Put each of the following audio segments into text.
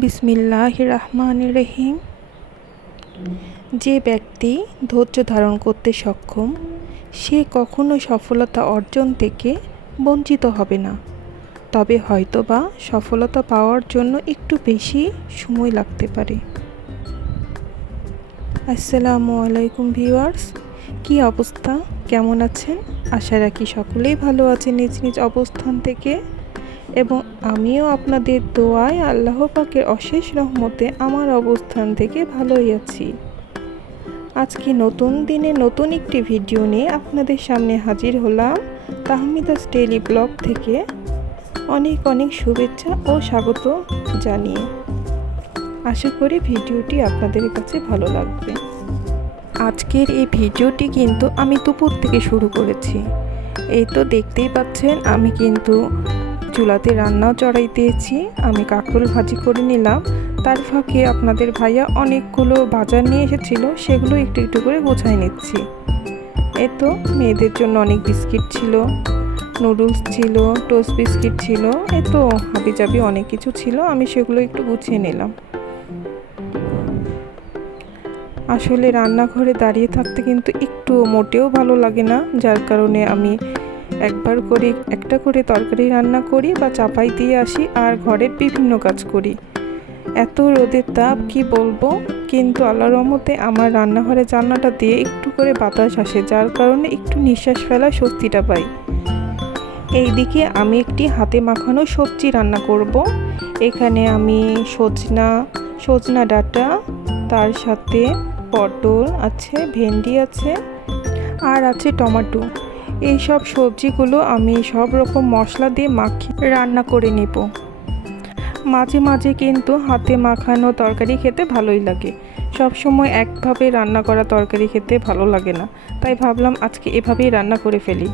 বিসমিল্লাহ রহমান রহিম। যে ব্যক্তি ধৈর্য ধারণ করতে সক্ষম, সে কখনো সফলতা অর্জন থেকে বঞ্চিত হবে না। তবে হয়তোবা সফলতা পাওয়ার জন্য একটু বেশি সময় লাগতে পারে। আসসালামু আলাইকুম ভিউয়ার্স, কি অবস্থা? কেমন আছেন? আশা রাখি সকলেই ভালো আছেন। নিজ নিজ অবস্থান থেকে এবং আমিও আপনাদের দোয়ায় আল্লাহ পাকের অশেষ রহমতে আমার অবস্থান থেকে ভালোই আছি। আজকে নতুন দিনে নতুন একটি ভিডিও নিয়ে আপনাদের সামনে হাজির হলাম তাহমিদাস ডেইলি ব্লগ থেকে। অনেক অনেক শুভেচ্ছা ও স্বাগত জানিয়ে। আশা করি ভিডিওটি আপনাদের কাছে ভালো লাগবে। আজকের এই ভিডিওটি কিন্তু আমি দুপুর থেকে শুরু করেছি। এই তো দেখতেই পাচ্ছেন, আমি কিন্তু চুলাতে রান্নাও চড়াই দিয়েছি। আমি কাঁকরোল ভাজি করে নিলাম। তার ফাঁকে আপনাদের ভাইয়া অনেকগুলো বাজার নিয়ে এসেছিল, সেগুলো একটু একটু করে গোছাই নিচ্ছি। এ তো, মেয়েদের জন্য অনেক বিস্কিট ছিল, নুডলস ছিল, টোস্ট বিস্কিট ছিল এ তো হাবিজাবি অনেক কিছু ছিল, আমি সেগুলো একটু গুছিয়ে নিলাম। আসলে রান্নাঘরে দাঁড়িয়ে থাকতে কিন্তু একটু মোটেও ভালো লাগে না, যার কারণে আমি একবার করে, একটা করে তরকারি রান্না করি বা চাপাই দিয়ে আসি আর ঘরের বিভিন্ন কাজ করি। এত রোদের তাপ, কি বলব? কিন্তু আল্লাহর রহমতে আমার রান্নাঘরে জানলাটা দিয়ে একটু করে বাতাস আসে, যার কারণে একটু নিঃশ্বাস ফেলা স্বস্তিটা পাই। এইদিকে আমি একটি হাতে মাখানো সবজি রান্না করব। এখানে আমি সজনা সজনা ডাটা, তার সাথে পটল আছে, ভেন্ডি আছে, আর আছে টমেটো। এই সব সবজিগুলো আমি সব রকম মশলা দিয়ে মাখি রান্না করে নেব। মাঝে মাঝে কিন্তু হাতে মাখানো তরকারি খেতে ভালোই লাগে। সব সময় একভাবে রান্না করা তরকারি খেতে ভালো লাগে না। তাই ভাবলাম আজকে এভাবেই রান্না করে ফেলি।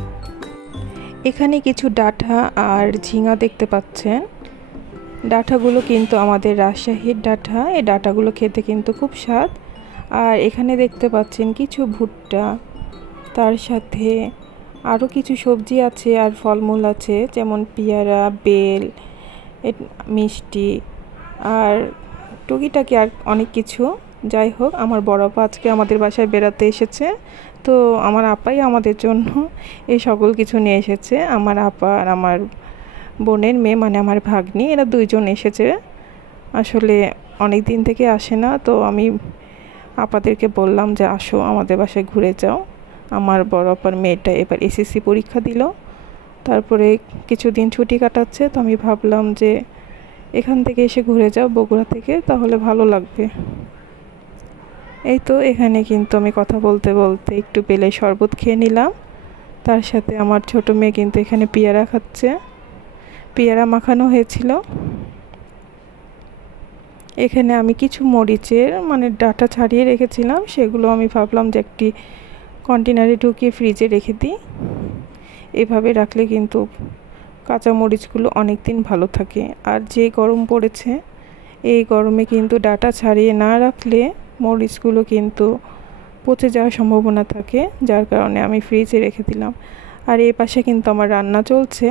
এখানে কিছু ডাঁটা আর ঝিঙা দেখতে পাচ্ছেন। ডাঁটাগুলো কিন্তু আমাদের রাজশাহীর ডাঁটা। এই ডাঁটাগুলো খেতে কিন্তু খুব স্বাদ। আর এখানে দেখতে পাচ্ছেন কিছু ভুট্টা। তার সাথে আরও কিছু সবজি আছে আর ফলমূল আছে, যেমন পেয়ারা, বেল মিষ্টি আর টুকিটাকি আর অনেক কিছু। যাই হোক, আমার বড় আপা আজকে আমাদের বাসায় বেড়াতে এসেছে। তো আমার আপাই আমাদের জন্য এই সকল কিছু নিয়ে এসেছে। আমার আপা আর আমার বোনের মেয়ে মানে আমার ভাগ্নি, এরা দুইজন এসেছে। আসলে অনেক দিন থেকে আসে না, তো আমি আপাদেরকে বললাম যে আসো আমাদের বাসায় ঘুরে যাও। আমার বড় আপার মেয়েটা এবার এসএসসি পরীক্ষা দিল। তারপরে কিছুদিন ছুটি কাটাচ্ছে, তো আমি ভাবলাম যে এখান থেকে এসে ঘুরে যাও বগুড়া থেকে, তাহলে ভালো লাগবে। এই তো এখানে কিন্তু আমি কথা বলতে বলতে একটু পেলে শরবত খেয়ে নিলাম। তার সাথে আমার ছোট মেয়ে কিন্তু এখানে পেয়ারা খাচ্ছে। পেয়ারা মাখানো হয়েছিল। এখানে আমি কিছু মরিচের মানে ডাটা ছাড়িয়ে রেখেছিলাম, সেগুলো আমি ভাবলাম যে একটি কন্টেনারে ঢুকিয়ে ফ্রিজে রেখে দিই। এভাবে রাখলে কিন্তু কাঁচা মরিচগুলো অনেক দিন ভালো থাকে। আর যে গরম পড়েছে, এই গরমে কিন্তু ডাটা ছাড়িয়ে না রাখলে মরিচগুলো কিন্তু পচে যাওয়ার সম্ভাবনা থাকে, যার কারণে আমি ফ্রিজে রেখে দিলাম। আর এই পাশে কিন্তু আমার রান্না চলছে।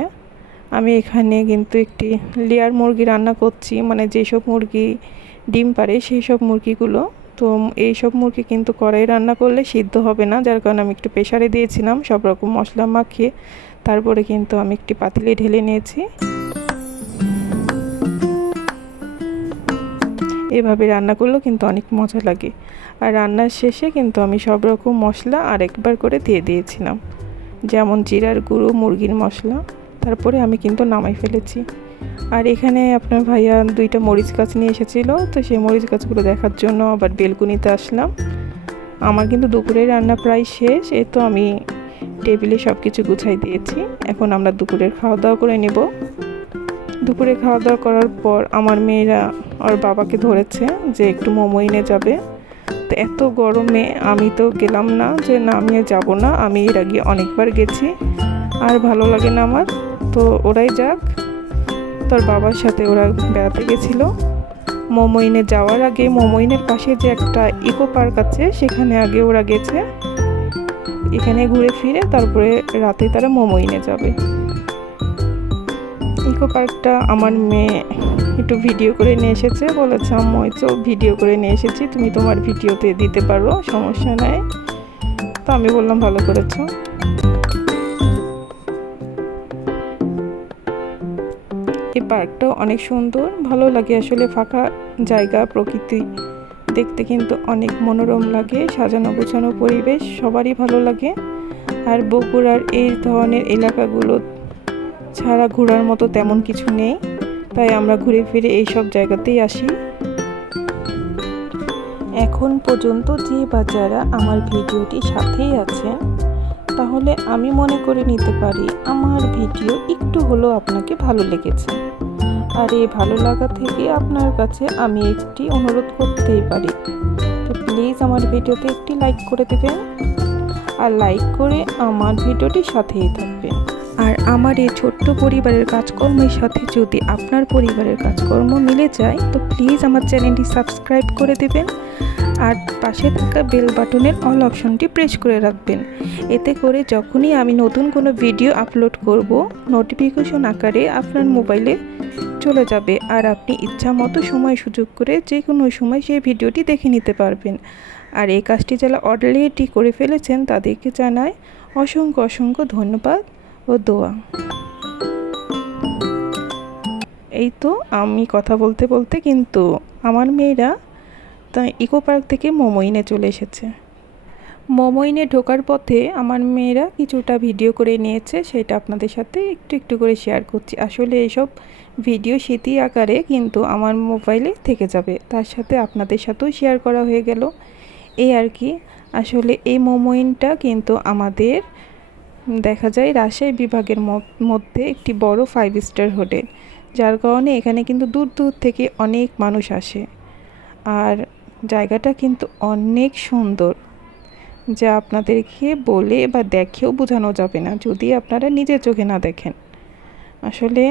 আমি এখানে কিন্তু একটি লেয়ার মুরগি রান্না করছি। মানে যেসব মুরগি ডিম পারে সেই সব মুরগিগুলো তো এই সব মুরগি কিন্তু কড়াই রান্না করলে সিদ্ধ হবে না, যার কারণে আমি একটু প্রেশারে দিয়েছিলাম, সব রকম মশলা মাখিয়ে তারপরে কিন্তু আমি একটি পাতিলে ঢেলে নিয়েছি। এভাবে রান্না করলেও কিন্তু অনেক মজা লাগে। আর রান্নার শেষে কিন্তু আমি সব রকম মশলা আরেকবার করে দিয়ে দিয়েছিলাম। যেমন জিরার গুঁড়ো, মুরগির মশলা, তারপরে আমি কিন্তু নামাই ফেলেছি। আর এখানে আপনার ভাইয়া দুইটা মরিচ গাছ নিয়ে এসেছিল, তো সেই মরিচ গাছগুলো দেখার জন্য আবার বেলকুনিতে আসলাম। আমার কিন্তু দুপুরের রান্না প্রায় শেষ, এ তো আমি টেবিলে সব কিছু গুছাই দিয়েছি। এখন আমরা দুপুরের খাওয়া দাওয়া করে নেব। দুপুরে খাওয়া দাওয়া করার পর আমার মেয়েরা ওর বাবাকে ধরেছে যে একটু মোমো এনে যাবে। তো এত গরমে আমি তো গেলাম না যে না, আমি যাব না, আমি এর আগে অনেকবার গেছি। আর ভালো লাগে না আমার। তো ওরাই যাক। তোর বাবার সাথে ওরা বেড়াতে গেছিল। মোমোইনে যাওয়ার আগে মোমোইনের পাশে যে একটা ইকো পার্ক আছে, সেখানে আগে ওরা গেছে। এখানে ঘুরে ফিরে তারপরে রাতে তারা মোমোইনে যাবে। ইকো পার্কটা আমার মেয়ে একটু ভিডিও করে নিয়ে এসেছে, বলেছে, আম্মু তো ভিডিও করে নিয়ে এসেছি, তুমি তোমার ভিডিওতে দিতে পারো, সমস্যা নাই। তো আমি বললাম, ভালো করেছ। পার্কটাও অনেক সুন্দর, ভালো লাগে আসলে ফাঁকা জায়গা, প্রকৃতি। দেখতে কিন্তু অনেক মনোরম লাগে, সাজানো গোছানো পরিবেশ, সবারই ভালো লাগে। আর বগুড়ার এই ধরনের এলাকাগুলো ছাড়া ঘোরার মতো তেমন কিছু নেই, তাই আমরা ঘুরে ফিরে এই সব জায়গাতেই আসি। এখন পর্যন্ত যে বাচ্চারা আমার ভিডিওটি সাথেই আছেন তাহলে আমি মনে করে নিতে পারি আমার ভিডিও একটু হলেও আপনাকে ভালো লেগেছে। আর এই ভালো লাগা থেকে আপনার কাছে আমি একটি অনুরোধ করতেই পারি। তো প্লিজ আমার ভিডিওতে একটি লাইক করে দেবেন। আর লাইক করে আমার ভিডিওটি সাথেই থাকবেন। আর আমার এই ছোট্ট পরিবারের কাজকর্মের সাথে যদি আপনার পরিবারের কাজকর্ম মিলে যায়, তো প্লিজ আমার চ্যানেলটি সাবস্ক্রাইব করে দেবেন আর পাশে থাকা বেল বাটনের অল অপশনটি প্রেস করে রাখবেন। এতে করে যখনই আমি নতুন কোনো ভিডিও আপলোড করব নোটিফিকেশন আকারে আপনার মোবাইলে চলে যাবে আর আপনি ইচ্ছা মতো সময় সুযোগ করে যে কোনো সময় সেই ভিডিওটি দেখে নিতে পারবেন। আর এই কাজটি যারা অলরেডি করে ফেলেছেন, তাদেরকে জানায় অসংখ্য অসংখ্য ধন্যবাদ। ও দোয়া। এই তো আমি কথা বলতে বলতে কিন্তু আমার মেয়েরা তাই ইকো পার্ক থেকে মোমোইনে চলে এসেছে। মোমোইনে ঢোকার পথে আমার মেয়েরা কিছুটা ভিডিও করে নিয়েছে, সেটা আপনাদের সাথে একটু একটু করে শেয়ার করছি। আসলে এইসব ভিডিও স্মৃতি আকারে কিন্তু আমার মোবাইলে থেকে যাবে। তার সাথে আপনাদের সাথেও শেয়ার করা হয়ে গেল। এই আর কি, আসলে এই মোমোইনটা কিন্তু আমাদের দেখা যায় রাজশাহী বিভাগের মধ্যে একটি বড় ফাইভ স্টার হোটেল যার কারণে এখানে কিন্তু দূর দূর থেকে অনেক মানুষ আসে। আর জায়গাটা কিন্তু অনেক সুন্দর, যা আপনাদেরকে বলে বা দেখেও বোঝানো যাবে না, যদি আপনারা নিজের চোখে না দেখেন। আসলে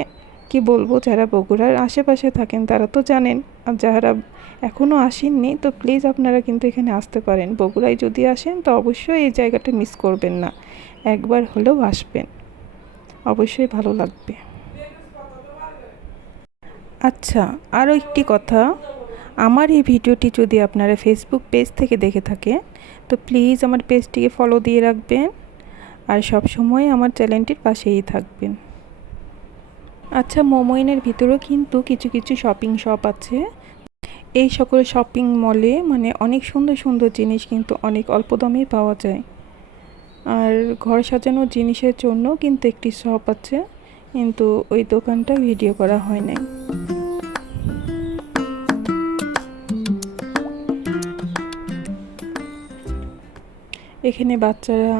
কি বলব, যারা বগুড়ার আশেপাশে থাকেন তারা তো জানেন যারা এখনও আসেননি, তো প্লিজ আপনারা কিন্তু এখানে আসতে পারেন। বগুড়ায় যদি আসেন, তো অবশ্যই এই জায়গাটা মিস করবেন না। একবার হলেও আসবেন। অবশ্যই ভালো লাগবে। আচ্ছা আরও একটি কথা। আমার এই ভিডিওটি যদি আপনারা ফেসবুক পেজ থেকে দেখে থাকেন, তো প্লিজ আমার পেজটিকে ফলো দিয়ে রাখবেন। আর সব সময় আমার চ্যানেলটির পাশেই থাকবেন। আচ্ছা মোমোইনের ভিতরেও কিন্তু কিছু কিছু শপিং শপ আছে। এই সকল শপিং মলে মানে অনেক সুন্দর সুন্দর জিনিস কিন্তু অনেক অল্প দামেই পাওয়া যায়। আর ঘর সাজানোর জিনিসের জন্য কিন্তু একটি শপ আছে, কিন্তু ওই দোকানটা ভিডিও করা হয় নাই। এখানে বাচ্চারা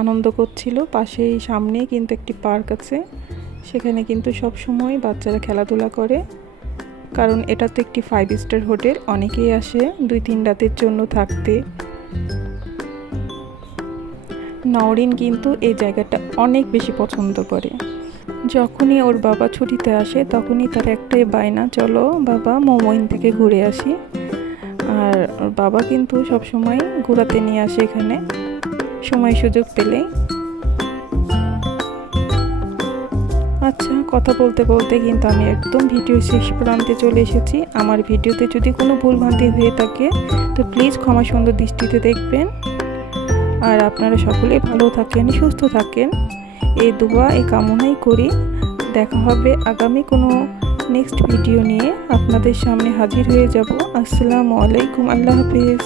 আনন্দ করছিল, পাশেই সামনেই কিন্তু একটি পার্ক আছে। সেখানে কিন্তু সব সময় বাচ্চারা খেলাধুলা করে। কারণ এটা তো একটি ফাইভ স্টার হোটেল অনেকেই আসে দুই, তিন রাতের জন্য থাকতে। নওরিন কিন্তু এই জায়গাটা অনেক বেশি পছন্দ করে। যখনই ওর বাবা ছুটিতে আসে, তখনই তার একটাই বায়না, চলো বাবা, মোমোইন থেকে ঘুরে আসি। আর ওর বাবা কিন্তু সব সময় ঘোরাতে নিয়ে আসে এখানে। সময় সুযোগ পেলেই। কথা বলতে বলতে কিন্তু আমি একদম ভিডিও শেষ প্রান্তে চলে এসেছি। আমার ভিডিওতে যদি কোনো ভুলভ্রান্তি হয়ে থাকে, তো প্লিজ ক্ষমা সুন্দর দৃষ্টিতে দেখবেন। আর আপনারা সকলে ভালো থাকেন, সুস্থ থাকেন। এই দোয়া, এই কামনাই করি। দেখা হবে আগামী কোনো নেক্সট ভিডিও নিয়ে। আপনাদের সামনে হাজির হয়ে যাব। আসসালামু আলাইকুম, আল্লাহ হাফিজ।